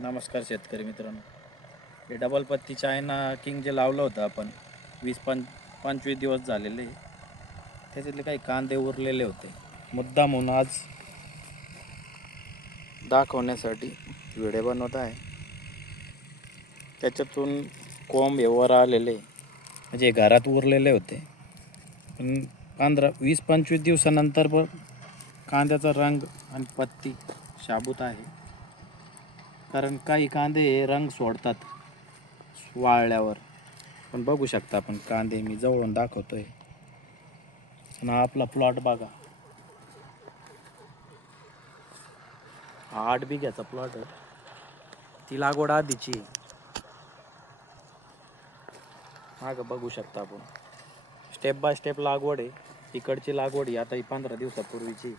नमस्कार शेतकरी मित्रांनो. हे डबल पत्ती चायना किंग जे लावलं होतं आपण 25 दिवस झालेले, त्याच्यातले काही कांदे उरलेले होते. मुद्दाम म्हणून आज दाखवण्यासाठी व्हिडिओ बनवत आहे. त्याच्यातून कोंब वर आलेले, म्हणजे घरात उरलेले होते. पण 15-20-25 दिवसानंतर पण कांद्याचा रंग आणि पत्ती शाबूत आहे. कारण काही कांदे हे रंग सोडतात वाळल्यावर. पण बघू शकता आपण कांदे मी जवळून दाखवतोय. आणि हा आपला प्लॉट बघा. 8 बिघ्याचा प्लॉट आहे. ती लागवड आधीची मागं बघू शकता आपण. स्टेप बाय स्टेप लागवड आहे. इकडची लागवड ही आता ही 15 दिवसापूर्वीची.